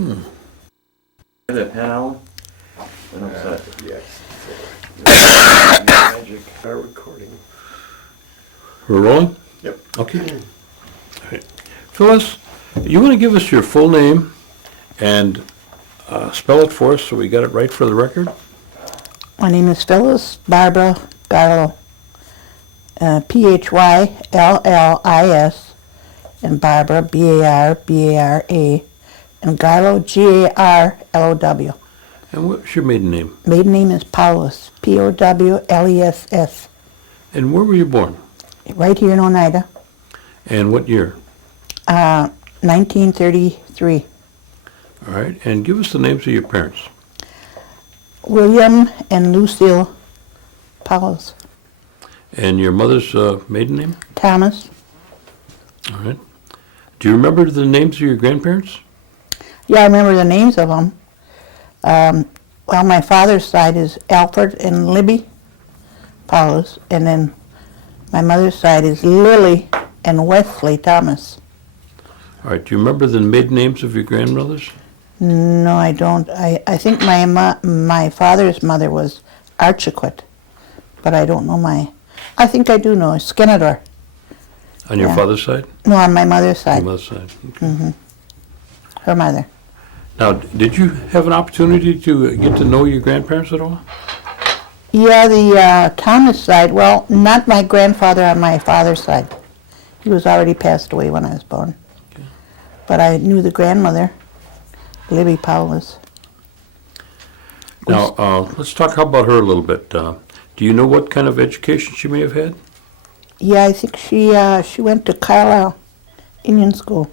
That pen, Alan? And I'm set. Yes. Magic. Our recording. We're rolling? Yep. Okay. All right. Phyllis, you want to give us your full name and spell it for us so we got it right for the record? My name is Phyllis Barbara Garlow, Phyllis, and Barbara, Barbara, and Garlow, Garlow. And what's your maiden name? Maiden name is Powless, Powless, And where were you born? right here in Oneida, And what year? 1933. All right. And give us the names of your parents. William and Lucille Powless. And your mother's maiden name? Thomas. All right. Do you remember the names of your grandparents? Yeah, I remember the names of them. Well, my father's side is Alfred and Libby Powless, and then my mother's side is Lily and Wesley Thomas. All right. Do you remember the maiden names of your grandmothers? No, I don't. I think my father's mother was Archiquette, but I don't know I think I do know Skinador. On your Yeah. father's side? No, on my mother's Your side. mother's side. Okay. Her mother. Now, did you have an opportunity to get to know your grandparents at all? Yeah, the Thomas side, well, not my grandfather on my father's side. He was already passed away when I was born. Okay. But I knew the grandmother, Libby Powless. Now, let's talk about her a little bit. Do you know what kind of education she may have had? Yeah, I think she went to Carlisle Indian School.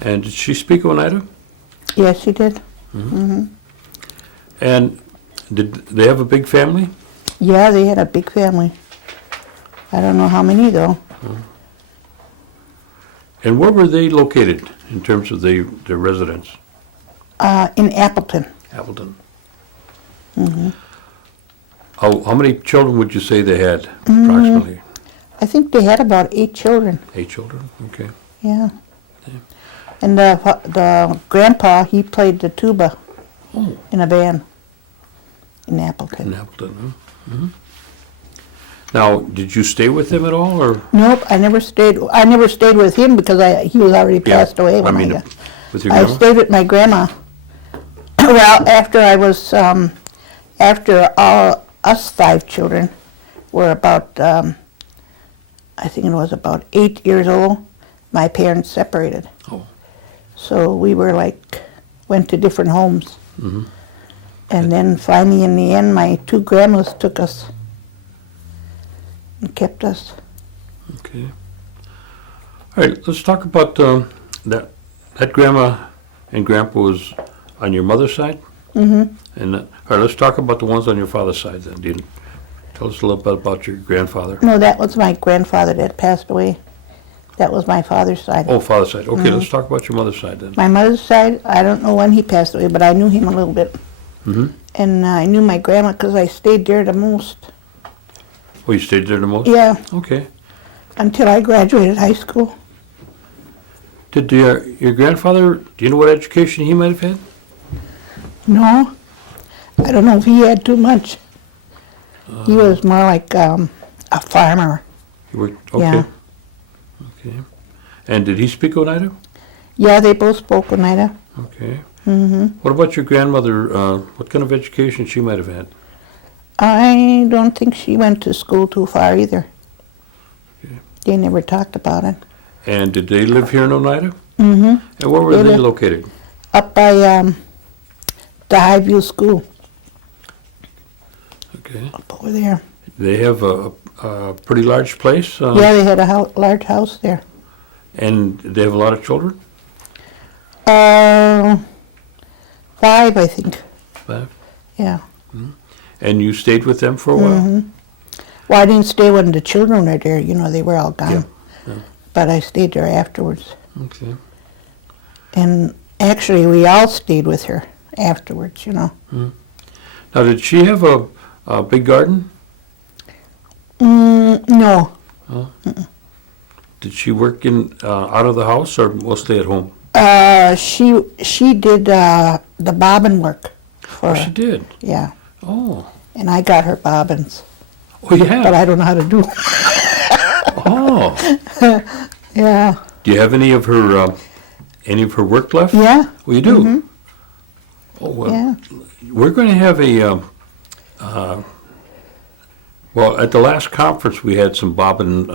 And did she speak Oneida? Yes, she did. And did they have a big family? Yeah, they had a big family. I don't know how many, though. And where were they located in terms of their residence? In Appleton. Appleton. How many children would you say they had, approximately? I think they had about 8 children. 8 children, okay. Yeah. And the grandpa, he played the tuba Oh, in a band in Appleton. in Appleton, huh? Now, did you stay with them at all, or? Nope, I never stayed with him because he was already passed away when I got. With your I grandma? stayed with my grandma. Well, after I was, after all us 5 children were about, I think it was about 8 years old, my parents separated. Oh, So we were went to different homes. And then finally in the end, my 2 grandmas took us and kept us. okay. All right, let's talk about that grandma and grandpa was on your mother's side? And all right, let's talk about the ones on your father's side then. Do you tell us a little bit about your grandfather? No, that was my grandfather that passed away. That was my father's side. Oh, father's side. Okay, let's talk about your mother's side then. My mother's side, I don't know when he passed away, but I knew him a little bit. And I knew my grandma because I stayed there the most. Oh, you stayed there the most? Yeah, Okay. until I graduated high school. Did your grandfather, do you know what education he might have had? No, I don't know if he had too much. He was more like a farmer. He worked, okay. Yeah. Okay. And did he speak Oneida? Yeah, they both spoke Oneida. Okay. What about your grandmother? What kind of education she might have had? I don't think she went to school too far either. Okay. They never talked about it. And did they live here in Oneida? And And where were They they lived- located? up by the Highview School, Okay. up over there. They have a pretty large place? Yeah, they had a large house there. And they have a lot of children? 5, I think. 5? Yeah. And you stayed with them for a while? Well, I didn't stay when the children were there. You know, they were all gone. Yeah. But I stayed there afterwards. Okay. And actually, we all stayed with her afterwards, you know. Now, did she have a big garden? No. Did she work in out of the house or mostly at home? She did the bobbin work for Oh, her. she did. Yeah, Oh. and I got her bobbins, Oh, yeah. but I don't know how to do. Oh. Yeah, Do you have any of her work left? yeah, Oh, you do? Oh, well, yeah. we're going to have well, at the last conference, we had some bobbin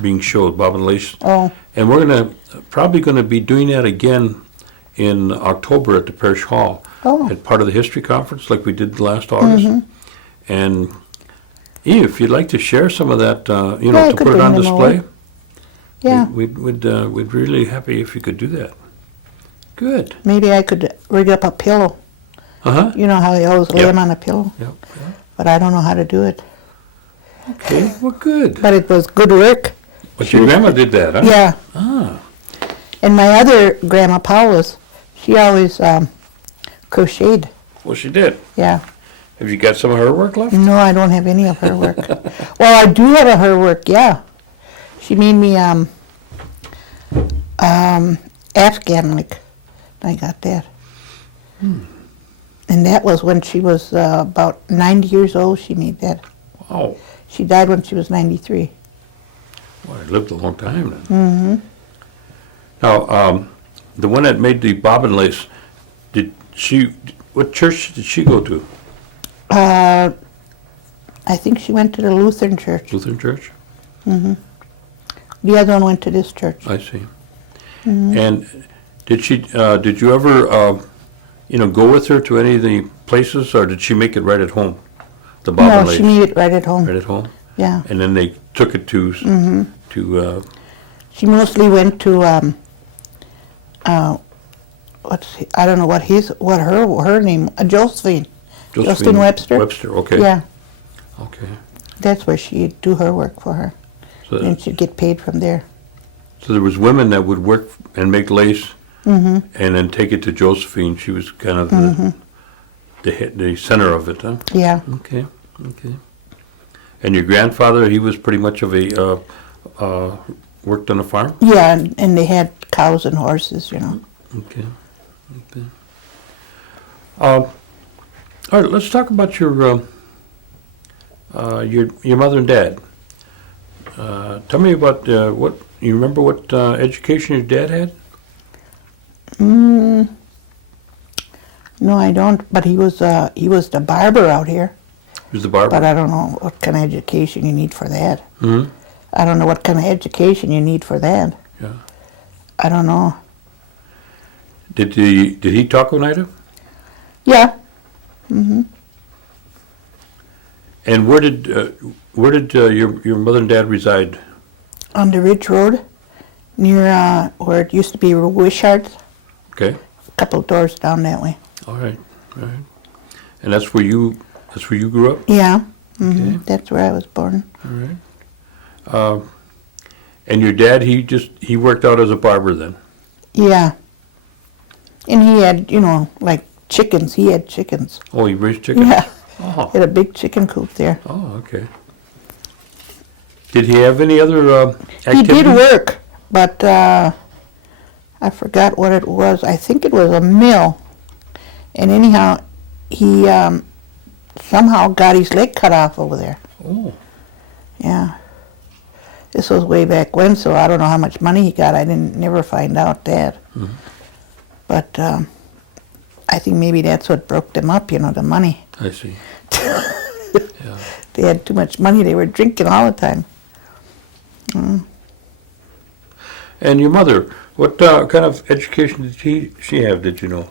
being showed, bobbin lace. Oh, And we're probably going to be doing that again in October at the Parish Hall. Oh. At part of the history conference, like we did last August. And if you'd like to share some of that, Yeah, I to could put it bring on them display, over. Yeah, we'd really happy if you could do that. Good. maybe I could rig up a pillow. Uh-huh. You know how they always lay Yep. them on a pillow, Yep. but I don't know how to do it. Okay, well, good. But it was good work. But your grandma did that, huh? Yeah, Ah, and my other grandma Paula's, she always crocheted. well, she did. Yeah. Have you got some of her work left? No, I don't have any of her work. Well, I do have her work, yeah. She made me Afghan, like, I got that. And that was when she was about 90 years old, she made that. Wow. She died when she was 93. Well, I lived a long time then. Mm-hmm. Now, the one that made the bobbin lace, what church did she go to? I think she went to the Lutheran church. Lutheran church? The other one went to this church. I see. And did you ever, go with her to any of the places, or did she make it right at home? The bobbin No, lace? she made it right at home. Right at home? Yeah. And then they took it to She mostly went to I don't know what her name, Josephine. Josephine Webster? Webster, okay. Yeah, Okay. that's where she'd do her work for her. So, And she'd get paid from there. so there was women that would work and make lace and then take it to Josephine. She was kind of the center of it, huh? Yeah. Okay, okay. And your grandfather, he was pretty much of a, worked on a farm? Yeah, and they had cows and horses, you know. Okay, okay. All right, let's talk about your mother and dad. Tell me about you remember what education your dad had? No, I don't, but he was the barber out here. He was the barber? But I don't know what kind of education you need for that. Mm-hmm. I don't know what kind of education you need for that. Yeah. I don't know. Did he talk Oneida? Yeah. And where did your mother and dad reside? On the Ridge Road, near where it used to be Wishards, Okay. a couple of doors down that way. All right. All right. And that's where you grew up? Yeah. Okay. That's where I was born. All right. And your dad, he worked out as a barber then? Yeah. And he had, like chickens. He had chickens. Oh, he raised chickens? Yeah. Oh. He had a big chicken coop there. Oh, okay. Did he have any other activities? He did work, but I forgot what it was. I think it was a mill. And anyhow, he somehow got his leg cut off over there. Oh. Yeah. This was way back when, so I don't know how much money he got. I didn't never find out that. Mm-hmm. But I think maybe that's what broke them up, the money. I see. Yeah. They had too much money. They were drinking all the time. And your mother, what kind of education did she have, did you know?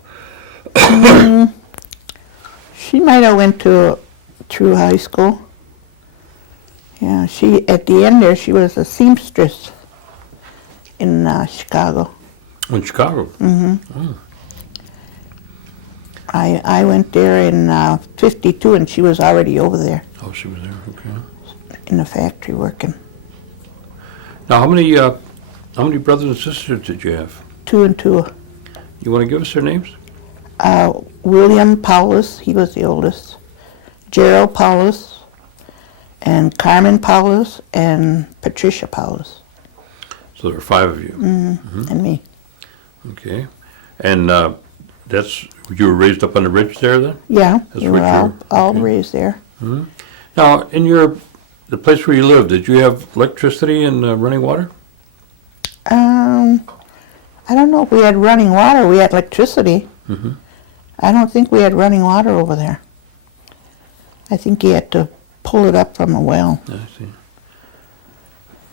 She might have went through high school. Yeah, at the end there, she was a seamstress in Chicago. In Chicago? Mm-hmm. Oh. I went there in 52, and she was already over there Oh, she was there, okay. in the factory working. Now, how many brothers and sisters did you have? 2 and 2. You want to give us their names? William Paulus, he was the oldest. Gerald Paulus, and Carmen Paulus, and Patricia Paulus. So there are 5 of you. and me. Okay. And you were raised up on the ridge there then? Yeah, That's we what were you're- all okay. raised there. Now, in the place where you lived, did you have electricity and running water? I don't know if we had running water. We had electricity. I don't think we had running water over there. I think you had to pull it up from a well. I see.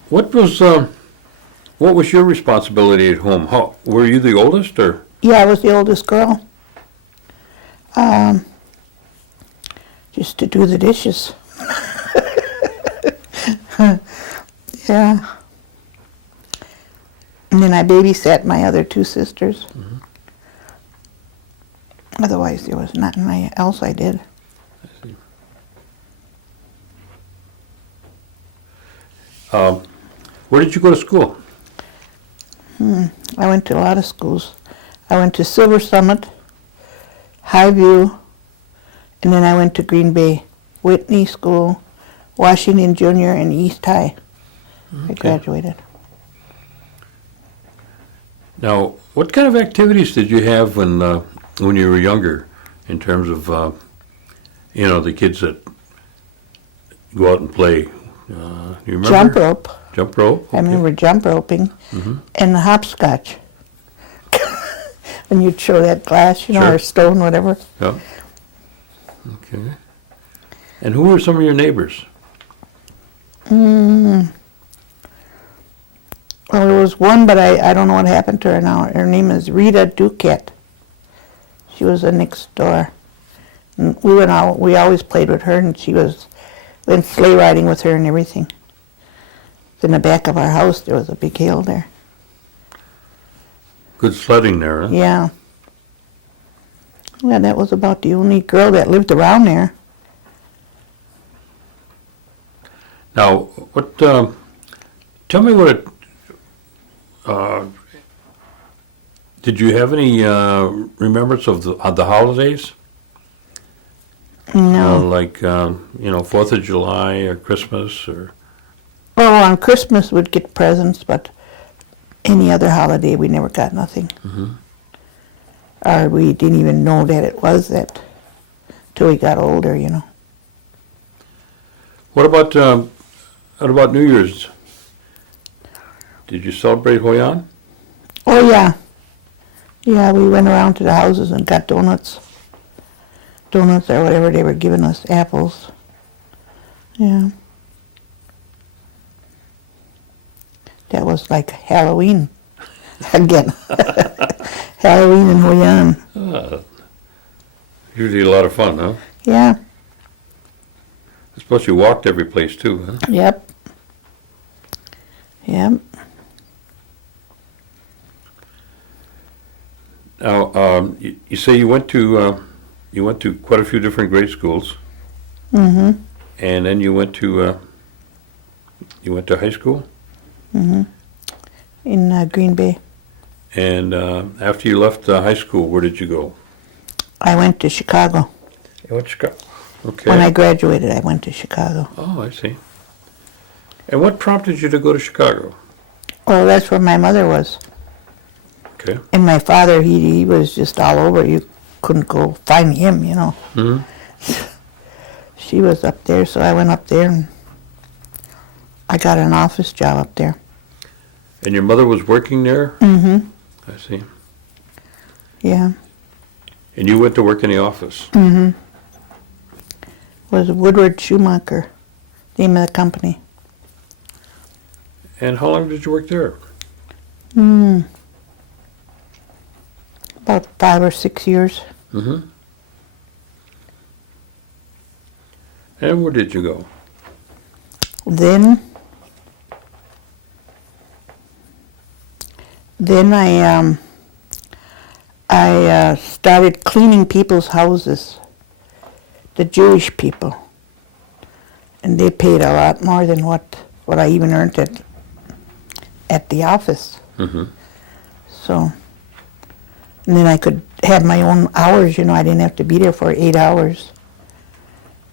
What was your responsibility at home? Were you the oldest or? Yeah, I was the oldest girl. Just to do the dishes. Yeah. And then I babysat my other 2 sisters. Otherwise, there was nothing else I did. Where did you go to school? I went to a lot of schools. I went to Silver Summit, Highview, and then I went to Green Bay, Whitney School, Washington Junior, and East High. I graduated. Now, what kind of activities did you have when you were younger, in terms of the kids that go out and play? You remember? Jump rope. Jump rope. I remember jump roping and hopscotch. When you'd show that glass, Sure. or stone, whatever. Yeah. Okay. And who were some of your neighbors? Well, there was one, but I don't know what happened to her now. Her name is Rita Duquette. She was next door. And we always played with her, and went sleigh riding with her and everything. In the back of our house, there was a big hill there. Good sledding there, huh? Yeah. Yeah, that was about the only girl that lived around there. Now, tell me what did you have any remembrance of the holidays? No. Like, 4th of July or Christmas or? Oh, on Christmas we'd get presents, but any other holiday we never got nothing. Or we didn't even know that it was that till we got older, What about New Year's? Did you celebrate Hoyan? Oh, yeah. Yeah, we went around to the houses and got donuts. Donuts or whatever they were giving us, apples. Yeah. That was like Halloween again. Halloween in Hoyan. Usually a lot of fun, huh? Yeah. I suppose you walked every place too, huh? Yep. Yep. Now, you say you went to quite a few different grade schools, Mm-hmm. and then you went to high school. Mm-hmm. In Green Bay. And after you left high school, where did you go? I went to Chicago. You went to Chicago. Okay. When I graduated, I went to Chicago. Oh, I see. And what prompted you to go to Chicago? Well, that's where my mother was. Okay. And my father, he was just all over. You couldn't go find him, Mm-hmm. She was up there, so I went up there and I got an office job up there. And your mother was working there? Mm-hmm. I see. Yeah. And you went to work in the office? Mm-hmm. Was Woodward Schumacher, name of the company. And how long did you work there? About 5 or 6 years. Mm-hmm. And where did you go? Then I started cleaning people's houses, the Jewish people, and they paid a lot more than what I even earned at the office. Mm-hmm. So, and then I could have my own hours. I didn't have to be there for 8 hours.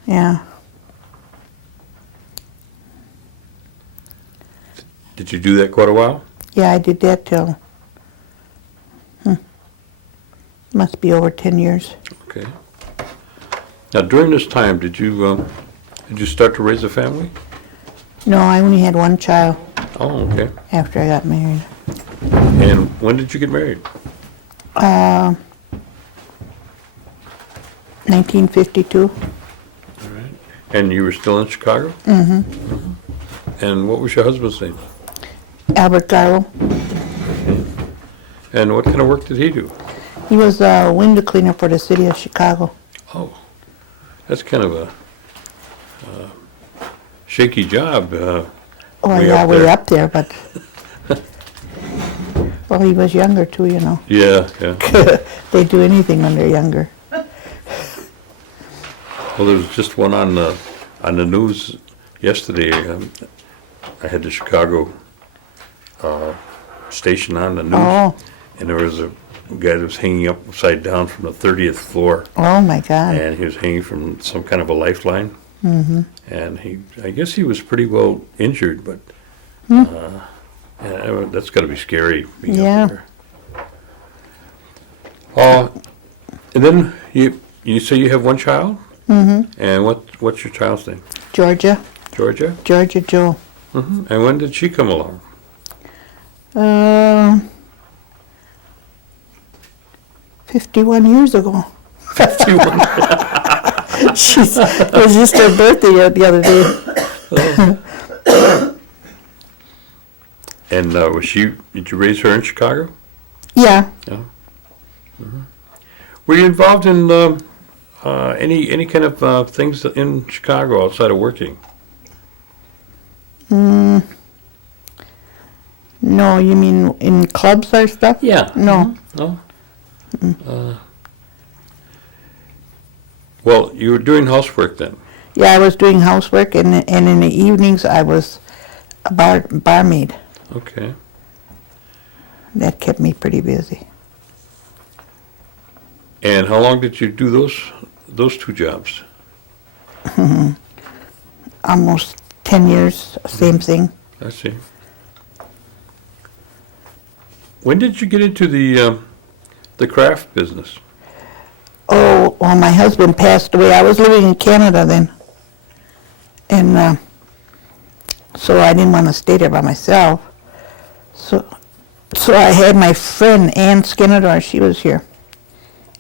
Yeah. Did you do that quite a while? Yeah, I did that till, must be over 10 years. Okay. Now, during this time, did you start to raise a family? No, I only had one child Oh, okay. after I got married. And when did you get married? 1952. All right. And you were still in Chicago? Mm-hmm. And what was your husband's name? Albert Garlow. And what kind of work did he do? He was a window cleaner for the city of Chicago. Oh, that's kind of a shaky job. Oh, Way yeah, up way there. up there, but... Well, he was younger too, you know. Yeah, yeah. They do anything when they're younger. Well, there was just one on the news yesterday. I had the Chicago station on the news, Oh, and there was a guy that was hanging upside down from the 30th floor, oh my God. and he was hanging from some kind of a lifeline. Mm-hmm. And I guess he was pretty well injured, but yeah, that's got to be scary. Being Yeah. Up there. And then you say you have one child. Mm-hmm. And what's your child's name? Georgia. Georgia. Georgia Joe. Mm-hmm. And when did she come along? 51 years ago. 51. It was just her birthday the other day. And did you raise her in Chicago? Yeah. Yeah. Mm-hmm. Were you involved in any kind of things in Chicago outside of working? No, you mean in clubs or stuff? Yeah. No. No? Well, you were doing housework then. Yeah, I was doing housework, and in the evenings I was a barmaid. Okay. That kept me pretty busy. And how long did you do those two jobs? Almost 10 years, same thing. I see. When did you get into the craft business? Oh, well, my husband passed away. I was living in Canada then. And so I didn't want to stay there by myself. So I had my friend Ann Skinner, she was here.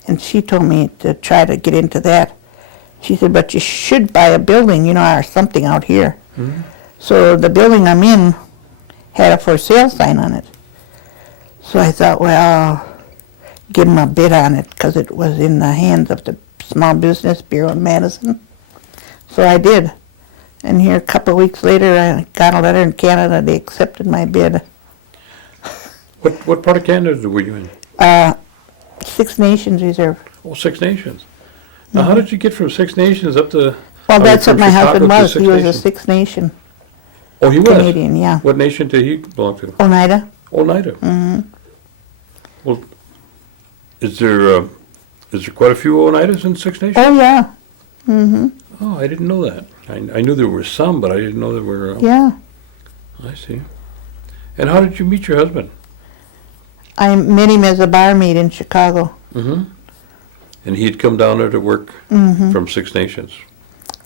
And she told me to try to get into that. She said, but you should buy a building, or something out here. Mm-hmm. So the building I'm in had a for sale sign on it. So I thought, well, I'll give him a bid on it because it was in the hands of the Small Business Bureau in Madison. So I did. And here a couple of weeks later, I got a letter in Canada. They accepted my bid. What part of Canada were you in? Six Nations Reserve. Oh, Six Nations. Now, how did you get from Six Nations up to... Well, that's what my husband was. Six He was a Nations? Six Nation Oh, he was? Canadian, yeah. What nation did he belong to? Oneida. Oneida. Mm-hmm. Well, is there quite a few Oneidas in Six Nations? Oh, yeah. Mm-hmm. Oh, I didn't know that. I knew there were some, but I didn't know there were... Yeah. I see. And how did you meet your husband? I met him as a barmaid in Chicago. Mm-hmm. And he'd come down there to work from Six Nations.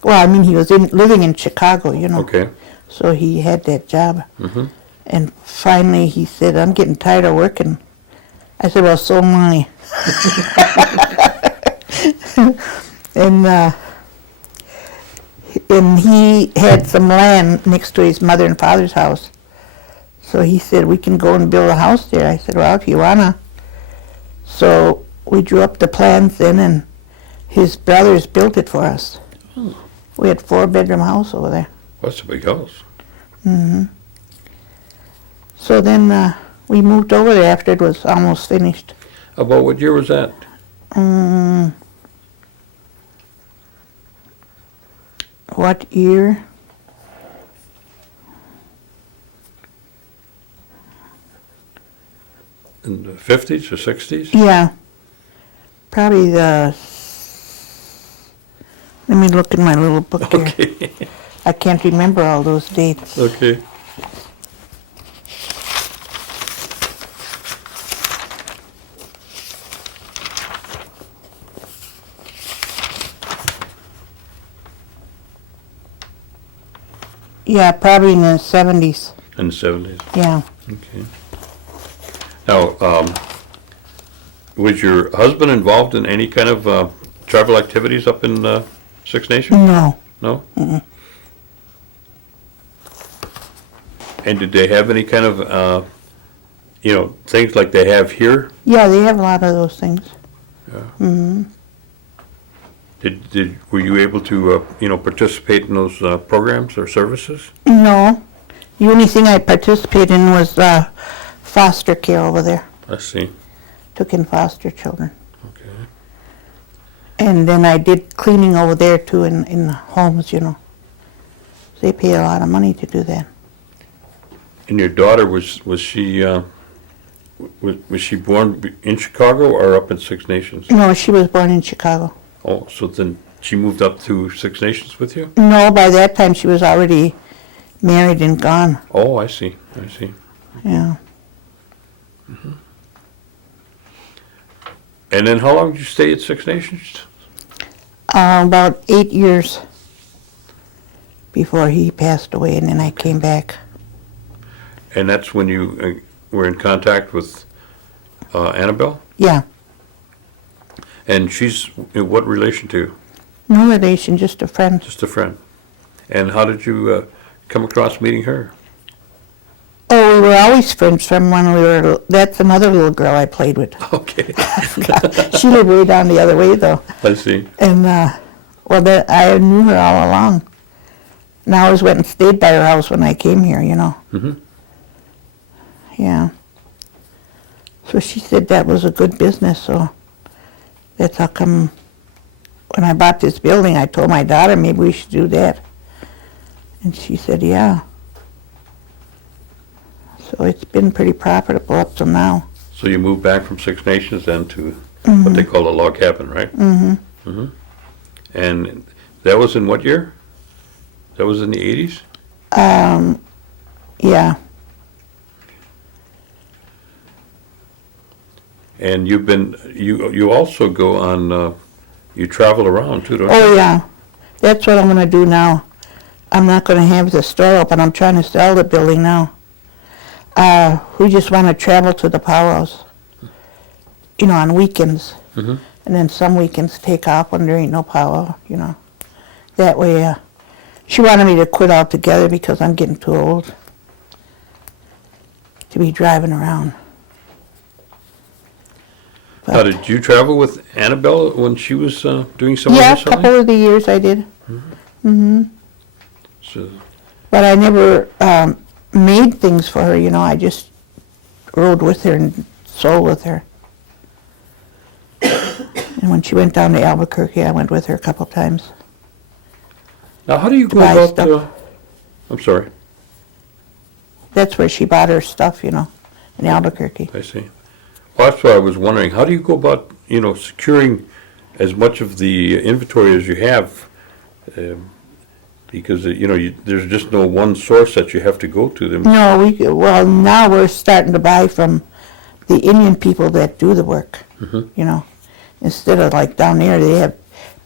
Well, I mean, he was living in Chicago, Okay. So he had that job. Mm-hmm. And finally he said, I'm getting tired of working. I said, well, so am I. And he had some land next to his mother and father's house. So he said, we can go and build a house there. I said, well, if you wanna. So we drew up the plans then, and his brothers built it for us. Oh. We had 4-bedroom house over there. That's a big house. Mm-hmm. So then we moved over there after it was almost finished. About what year was that? What year? In the 50s or 60s? Yeah. Probably the... Let me look in my little book here. Okay. I can't remember all those dates. Okay. Yeah, probably in the 70s. In the 70s? Yeah. Okay. Now, was your husband involved in any kind of travel activities up in Six Nations? No. No? And did they have any kind of, things like they have here? Yeah, they have a lot of those things. Were you able to, participate in those programs or services? No. The only thing I participated in was foster care over there. I see. Took in foster children. Okay. And then I did cleaning over there too in homes, you know. They pay a lot of money to do that. And your daughter, was she born in Chicago or up in Six Nations? No, she was born in Chicago. Oh, so then she moved up to Six Nations with you? No, by that time she was already married and gone. Oh, I see. Yeah. And then how long did you stay at Six Nations? About 8 years before he passed away, and then I came back. And that's when you were in contact with Annabelle? Yeah. And she's in what relation to you? No relation, just a friend. Just a friend. And how did you come across meeting her? Oh, we were always friends from when we were, that's another little girl I played with. Okay. She lived way down the other way though. I see. And, I knew her all along. And I always went and stayed by her house when I came here, you know. Mm-hmm. Yeah. So she said that was a good business, so that's how come when I bought this building, I told my daughter maybe we should do that. And she said, yeah. So it's been pretty profitable up till now. So you moved back from Six Nations then to what they call a log cabin, right? Mm-hmm. Mm-hmm. And that was in what year? That was in the 80s? Yeah. And you've been, you also go on, you travel around too, don't you? Oh, yeah. That's what I'm going to do now. I'm not going to have the store open. I'm trying to sell the building now. We just want to travel to the powwows, you know, on weekends. Mm-hmm. And then some weekends take off when there ain't no powwow, you know. That way, she wanted me to quit altogether because I'm getting too old to be driving around. Now, did you travel with Annabelle when she was doing some Yeah, of a couple of the years I did. So, But I never made things for her, you know. I just rode with her and sold with her. And when she went down to Albuquerque, I went with her a couple times. now, how do you go Buy about, stuff. I'm sorry, That's where she bought her stuff, you know, in Albuquerque. I see. Well, that's why I was wondering, how do you go about, securing as much of the inventory as you have? Because, there's just no one source that you have to go to them. No, now we're starting to buy from the Indian people that do the work, you know. Instead of like down there, they have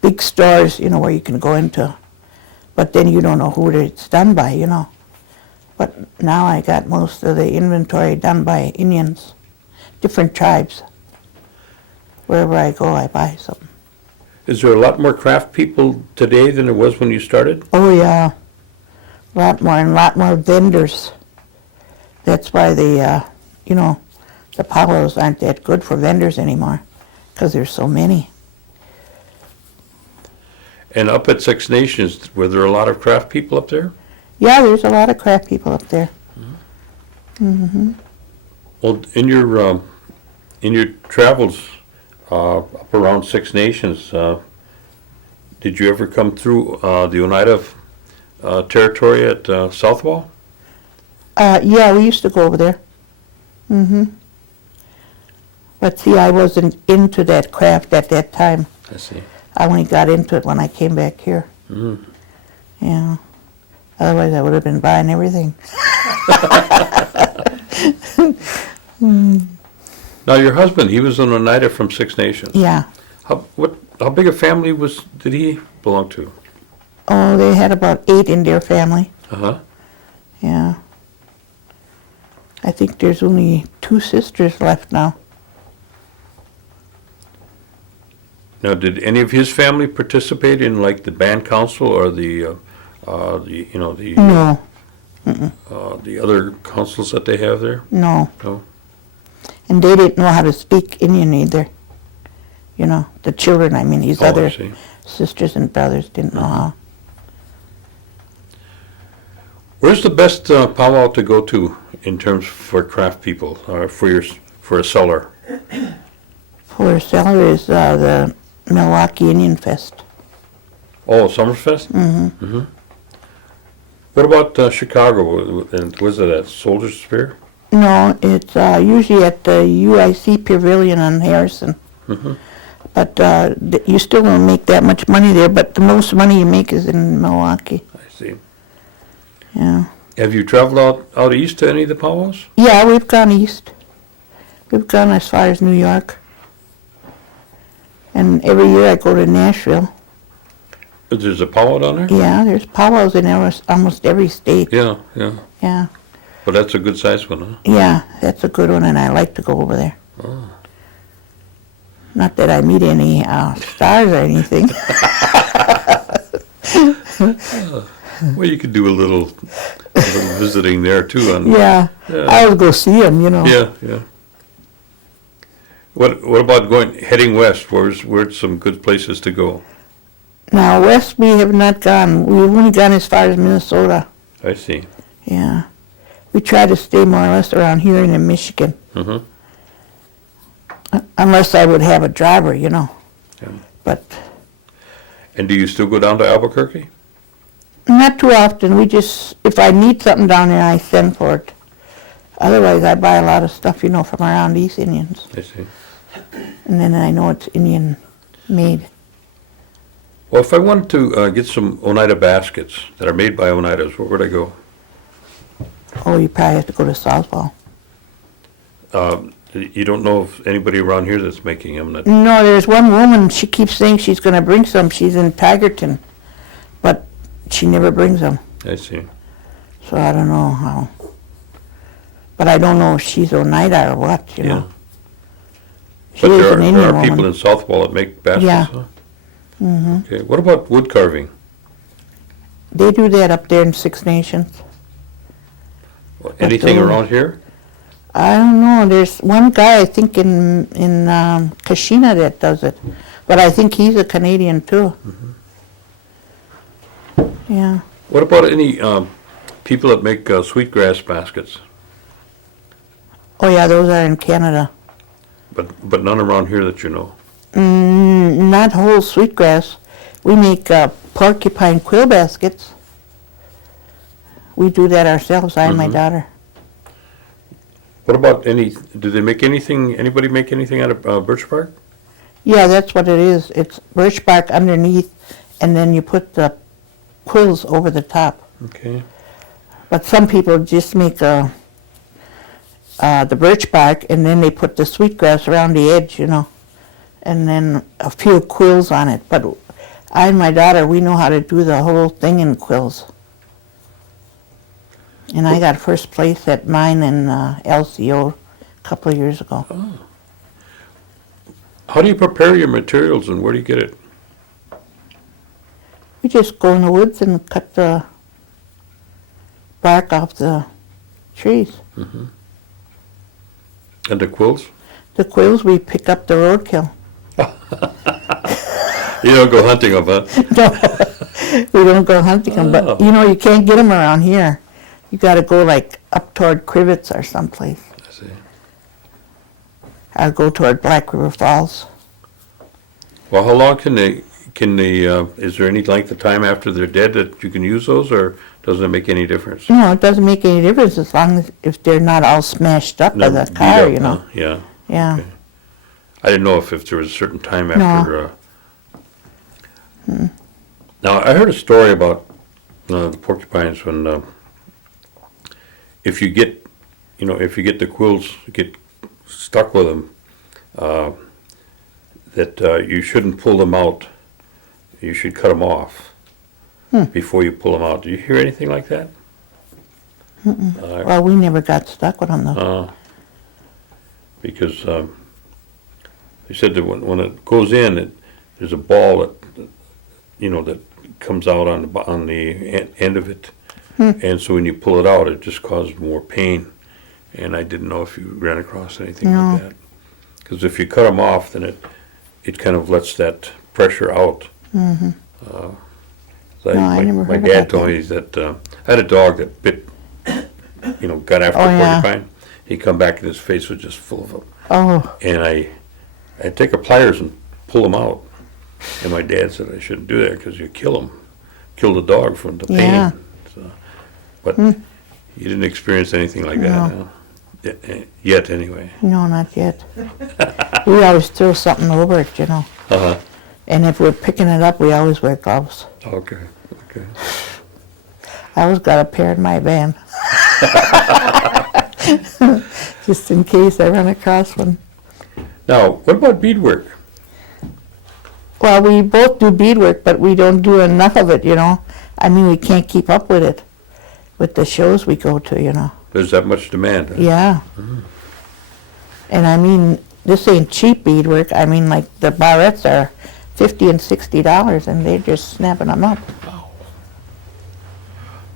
big stores, you know, where you can go into. But then you don't know who it's done by, you know. But now I got most of the inventory done by Indians, different tribes. Wherever I go, I buy something. Is there a lot more craft people today than there was when you started? Oh, yeah. A lot more, and a lot more vendors. That's why the powwows aren't that good for vendors anymore, because there's so many. And up at Six Nations, were there a lot of craft people up there? Yeah, there's a lot of craft people up there. Well, in your travels up around Six Nations, did you ever come through the Oneida territory at Southwall? Yeah, we used to go over there. But see, I wasn't into that craft at that time. I see. I only got into it when I came back here. Yeah. Otherwise, I would have been buying everything. Now, your husband, he was an Oneida from Six Nations. Yeah. How big a family did he belong to? Oh, they had about 8 in their family. Uh-huh. Yeah. I think there's only 2 sisters left now. Now, did any of his family participate in like the band council or the No, the other councils that they have there? no. No. And they didn't know how to speak Indian either. You know, the children, I mean, these Oh, I other see. sisters and brothers didn't know how. Where's the best powwow to go to in terms for craft people or for a seller? For seller is the Milwaukee Indian Fest. Oh, Summerfest? Mm-hmm. What about Chicago? And was it at Soldiers Spear? No, it's usually at the UIC Pavilion on Harrison. Mm-hmm. But you still don't make that much money there, but the most money you make is in Milwaukee. I see. Yeah. Have you traveled out east to any of the powwows? Yeah, we've gone east. We've gone as far as New York. And every year I go to Nashville. There's a powwow down there? Yeah, there's powwows in almost every state. Yeah, yeah. Yeah. But that's a good sized one, huh? Yeah, that's a good one, and I like to go over there. Oh. Not that I meet any stars or anything. Well, you could do a little visiting there too. Yeah, Yeah. I'll go see them, you know. Yeah, yeah. What about heading west? Where's some good places to go? Now, west we have not gone. We've only gone as far as Minnesota. I see. Yeah. We try to stay more or less around here and in Michigan. Mm-hmm. Unless I would have a driver, you know. Yeah. But And do you still go down to Albuquerque? not too often. We just, if I need something down there, I send for it. Otherwise, I buy a lot of stuff, you know, from around these Indians. I see. And then I know it's Indian made. Well, if I wanted to get some Oneida baskets that are made by Oneidas, where would I go? Oh, you probably have to go to Southwell. You don't know of anybody around here that's making them? No, there's one woman, she keeps saying she's going to bring some. She's in Tigerton. But she never brings them. I see. So I don't know how. But I don't know if she's Oneida or what, you know. She But is there an are Indian woman. people in Southwell that make baskets, Yeah. huh? Hmm. Okay. What about wood carving? They do that up there in Six Nations. Anything the- around here? I don't know. There's one guy, I think, in Kashina that does it. But I think he's a Canadian, too. Yeah. What about any people that make sweetgrass baskets? Oh, yeah, those are in Canada. But none around here that you know? Not whole sweetgrass. We make porcupine quill baskets. We do that ourselves, I and my daughter. What about do they make anybody make anything out of birch bark? Yeah, that's what it is. It's birch bark underneath, and then you put the quills over the top. Okay. But some people just make the birch bark, and then they put the sweetgrass around the edge, you know, and then a few quills on it. But I and my daughter, we know how to do the whole thing in quills. And I got first place at mine in LCO a couple of years ago. How do you prepare your materials and where do you get it? We just go in the woods and cut the bark off the trees. And the quills? The quills, we pick up the roadkill. You don't go hunting them, huh? No, we don't go hunting them, but you know, you can't get them around here. You got to go like up toward Crivets or someplace, I see. or go toward Black River Falls. Well, how long can they, is there any length of time after they're dead that you can use those, or doesn't it make any difference? No, it doesn't make any difference as long as if they're not all smashed up by the Beat car, up, you know. huh? Yeah. Yeah. Okay. I didn't know if there was a certain time after. Now, I heard a story about the porcupines when if you get the quills get stuck with them, that you shouldn't pull them out. You should cut them off before you pull them out. Do you hear anything like that? Well, we never got stuck with them though. Because they said that when it goes in, there's a ball that that comes out on the end of it, and so when you pull it out, it just causes more pain. And I didn't know if you ran across anything like that. Because if you cut them off, then it kind of lets that pressure out. Mm-hmm. My dad told me that I had a dog that bit, got after a porcupine. He'd come back and his face was just full of them. Oh, And I'd take a pliers and pull them out. And my dad said I shouldn't do that because you kill the dog from the pain. Yeah. So, but you didn't experience anything like that, huh? Yet anyway. no, not yet. We always throw something over it, Uh-huh. And if we're picking it up, we always wear gloves. Okay. I always got a pair in my van. Just in case I run across one. Now, what about beadwork? Well, we both do beadwork, but we don't do enough of it, I mean, we can't keep up with it, with the shows we go to, There's that much demand, huh? Yeah. And I mean, this ain't cheap beadwork. I mean, like the barrettes are $50 and $60, and they're just snapping them up.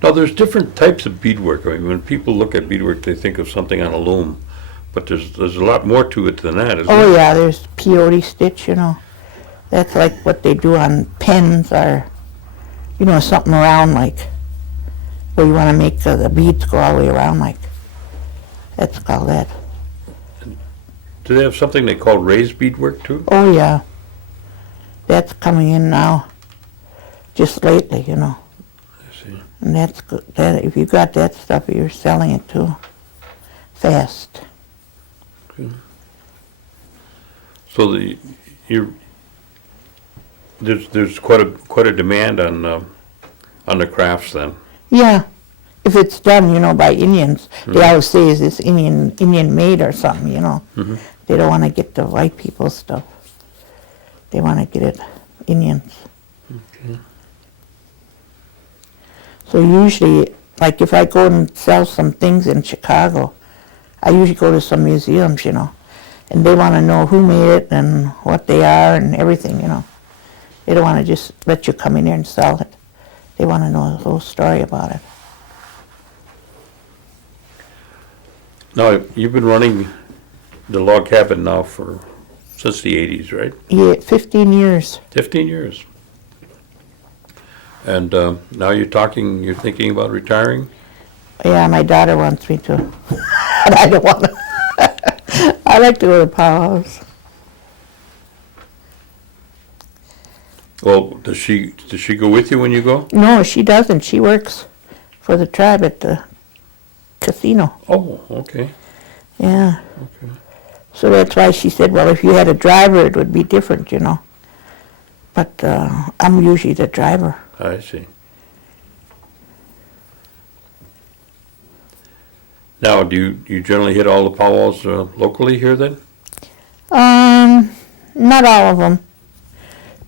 Now, there's different types of beadwork. I mean, when people look at beadwork, they think of something on a loom, but there's a lot more to it than that, isn't Oh there? yeah, there's peyote stitch, That's like what they do on pens or, something around like, where you want to make the beads go all the way around like. That's called that. Do they have something they call raised beadwork too? Oh yeah. That's coming in now, just lately, I see. And that's good. That, if you got that stuff, you're selling it too fast. So there's quite a demand on the crafts then. Yeah, if it's done, by Indians. They always say, is this Indian made or something, They don't want to get the white people's stuff. They want to get it Indians. Okay. So usually, like if I go and sell some things in Chicago, I usually go to some museums, and they want to know who made it and what they are and everything, They don't want to just let you come in there and sell it. They want to know the whole story about it. Now, you've been running the log cabin now since the 80s, right? Yeah, 15 years. 15 years. And now you're thinking about retiring? Yeah, my daughter wants me to. And I don't want to. I like to go to powwows. Well, does she go with you when you go? No, she doesn't. She works for the tribe at the casino. Oh, okay. Yeah. Okay. So that's why she said, well, if you had a driver, it would be different, But I'm usually the driver. I see. Now, do you generally hit all the powwows locally here then? Not all of them.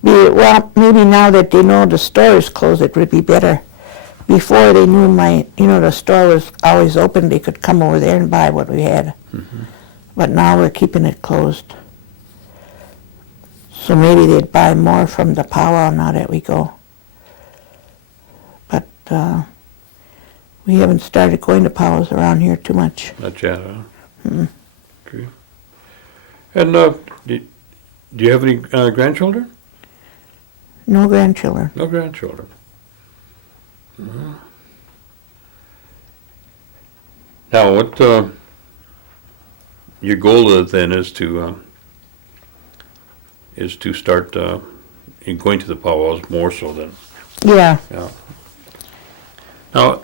Well, maybe now that they know the store is closed, it would be better. Before they knew the store was always open, they could come over there and buy what we had. Mm-hmm. But now we're keeping it closed. So maybe they'd buy more from the powwow now that we go. But we haven't started going to powwows around here too much. Not yet, huh? Mm-mm. Okay. And do you have any grandchildren? No grandchildren. No grandchildren. Mhm. Now, what your goal then is to start going to the powwows more so then. Yeah. Yeah. Now,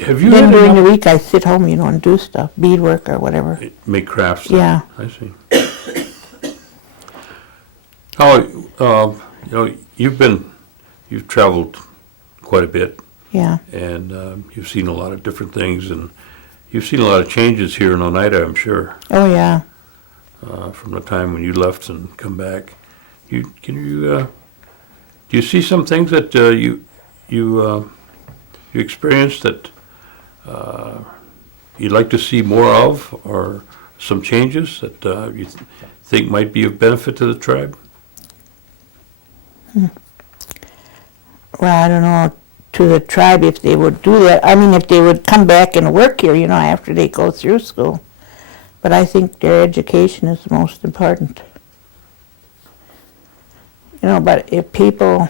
have you Then had during the enough- week I sit home, and do stuff, beadwork or whatever. make crafts? then? Yeah. I see. How you've traveled quite a bit, Yeah. and you've seen a lot of different things, and you've seen a lot of changes here in Oneida, I'm sure, Oh yeah. from the time when you left and come back. Do you see some things that you experienced that you'd like to see more of, or some changes that you think might be of benefit to the tribe? Well, I don't know, to the tribe if they would do that. I mean, if they would come back and work here, you know, after they go through school. But I think their education is the most important. You know, but if people,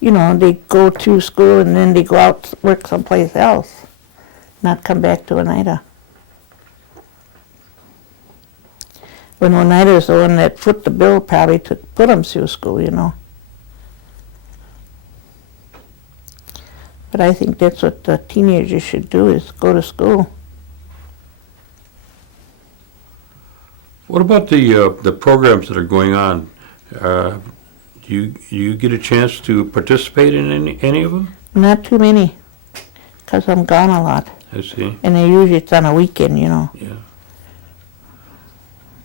you know, they go to school and then they go out to work someplace else, not come back to Oneida. When Oneida's the one that put the bill probably to put them through school, you know. But I think that's what the teenagers should do, is go to school. What about the programs that are going on? Do you get a chance to participate in any of them? Not too many, because I'm gone a lot. I see. And they usually it's on a weekend, you know. Yeah.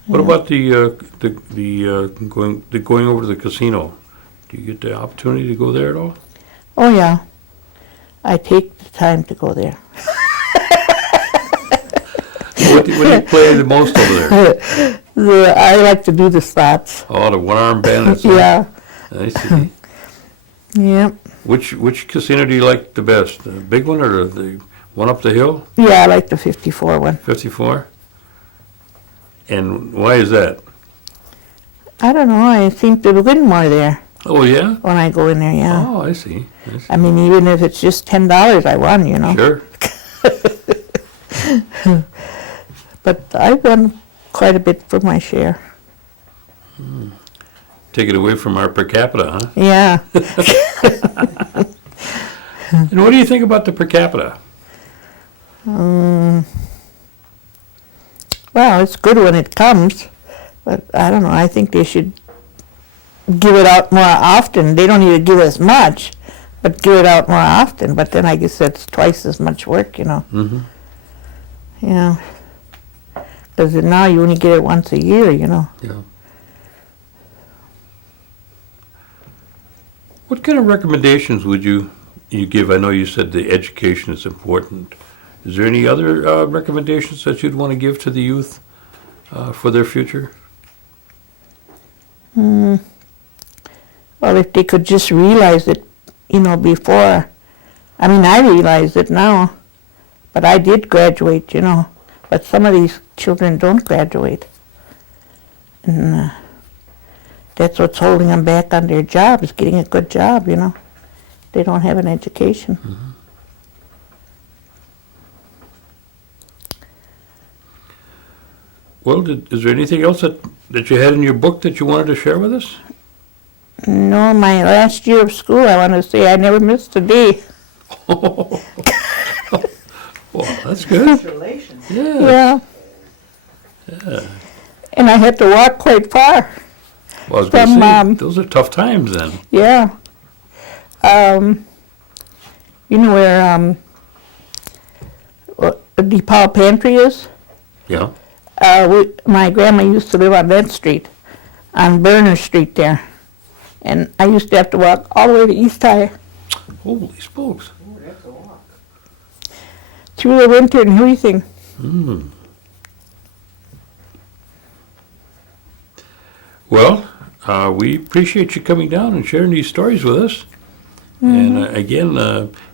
What about the going over to the casino? Do you get the opportunity to go there at all? Oh yeah, I take the time to go there. What do you play the most over there? I like to do the slots. Oh, the one-arm bandits. huh? Yeah, I see. yeah. Which casino do you like the best? The big one or the one up the hill? Yeah, I like the 54 one. 54? And why is that? I don't know, I seem to win more there Oh, yeah? when I go in there, yeah. Oh, I see. I mean, even if it's just $10, I won, you know. Sure. But I won quite a bit for my share. Take it away from our per capita, huh? Yeah. And what do you think about the per capita? Well, it's good when it comes, but I don't know, I think they should give it out more often. They don't need to give as much, but give it out more often. But then I guess that's twice as much work, you know. Mm-hmm. Yeah. Because now you only get it once a year, you know. Yeah. What kind of recommendations would you give? I know you said the education is important. Is there any other recommendations that you'd want to give to the youth for their future? Well, if they could just realize it, you know, before. I mean, I realize it now, but I did graduate, you know. But some of these children don't graduate. And that's what's holding them back on their jobs, getting a good job, you know. They don't have an education. Mm-hmm. Well, is there anything else that you had in your book that you wanted to share with us? No, my last year of school, I want to say I never missed a day. Well, that's good. Congratulations. Yeah. Yeah. And I had to walk quite far. Well, I was going to From, say, those are tough times then. Yeah. You know where the Paul Pantry is? Yeah. My grandma used to live on that street, on Burner Street there. And I used to have to walk all the way to East High Holy smokes. Ooh, that's a walk. through the winter and everything. Mm. Well, we appreciate you coming down and sharing these stories with us. And again,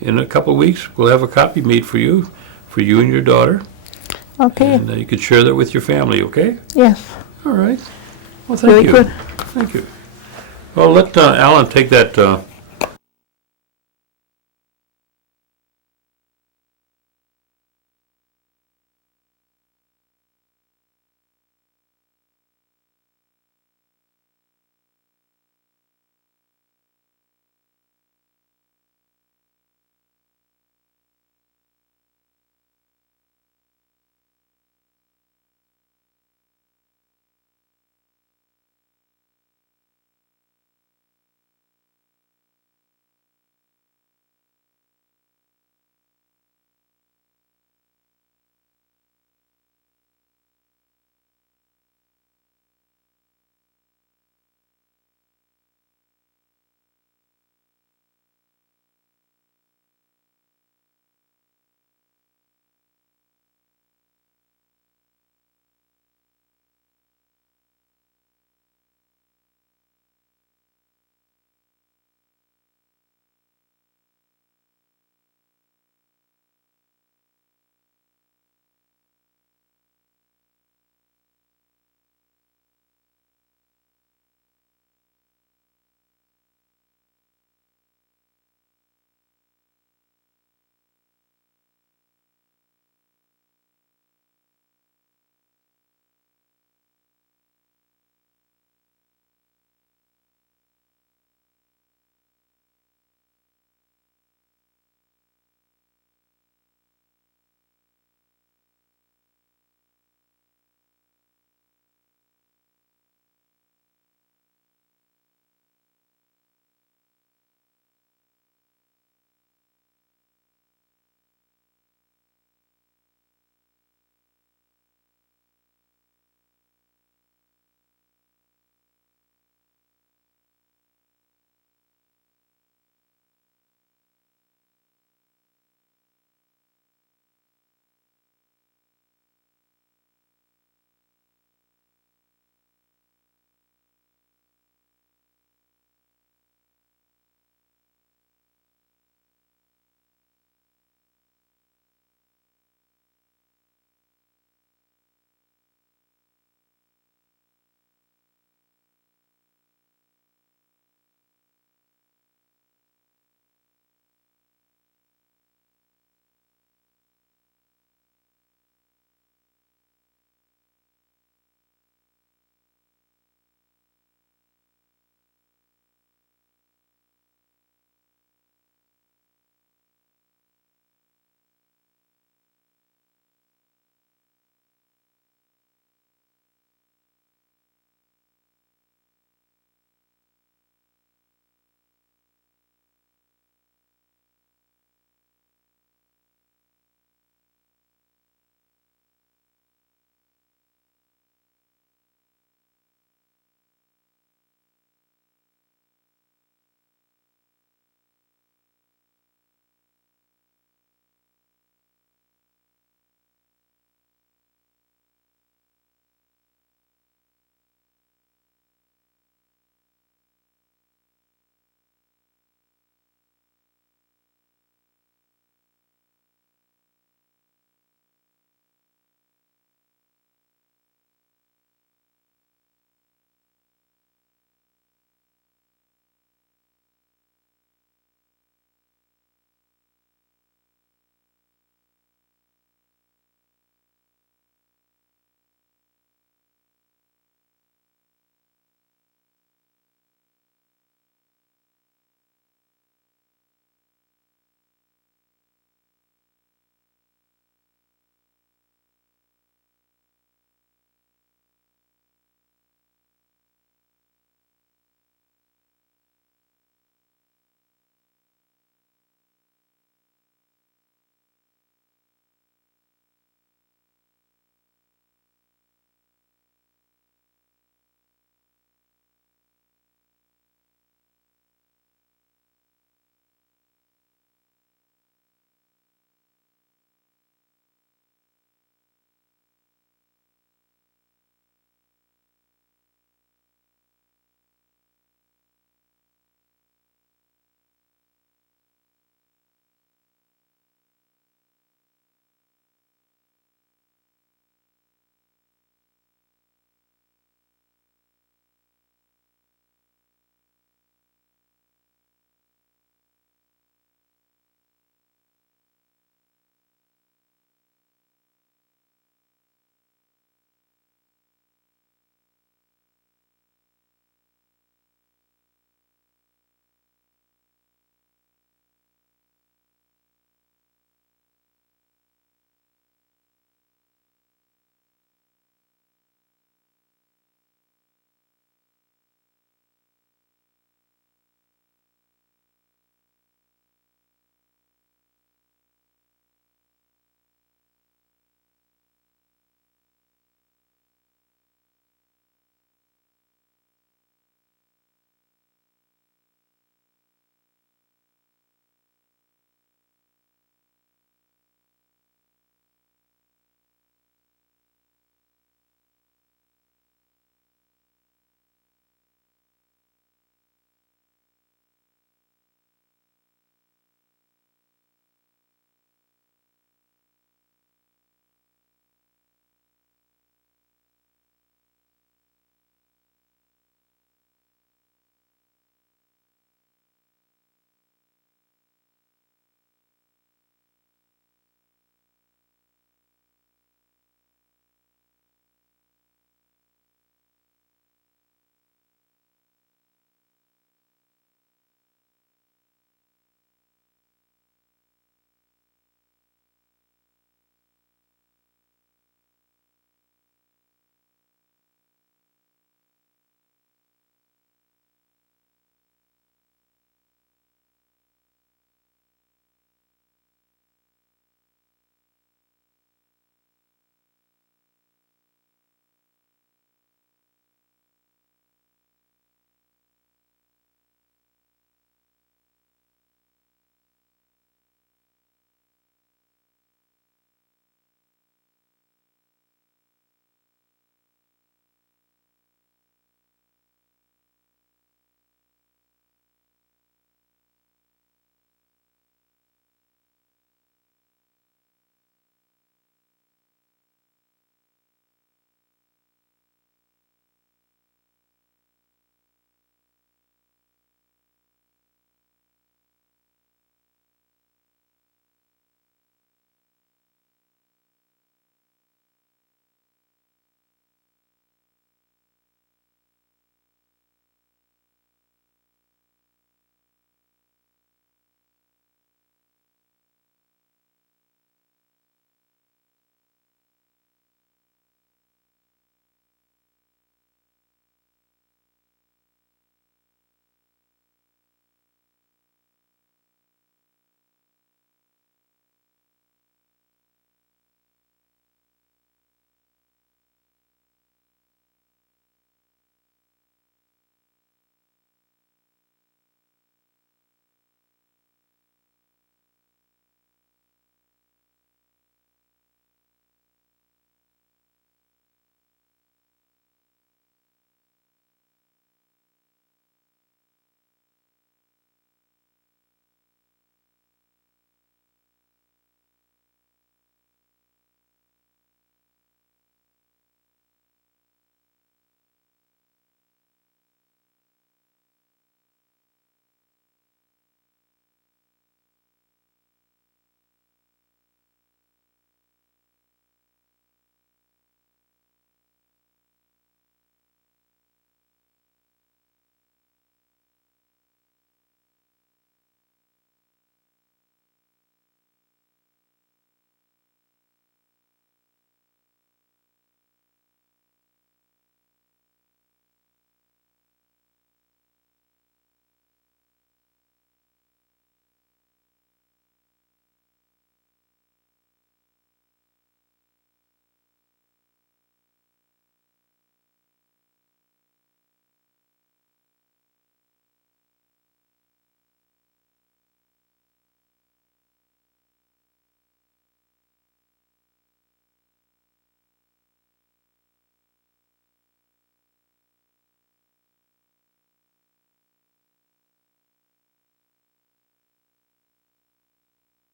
in a couple of weeks, we'll have a copy made for you and your daughter. Okay. And you can share that with your family, okay? Yes. All right. Well, thank Very you. good. Thank you. Well, let Alan take that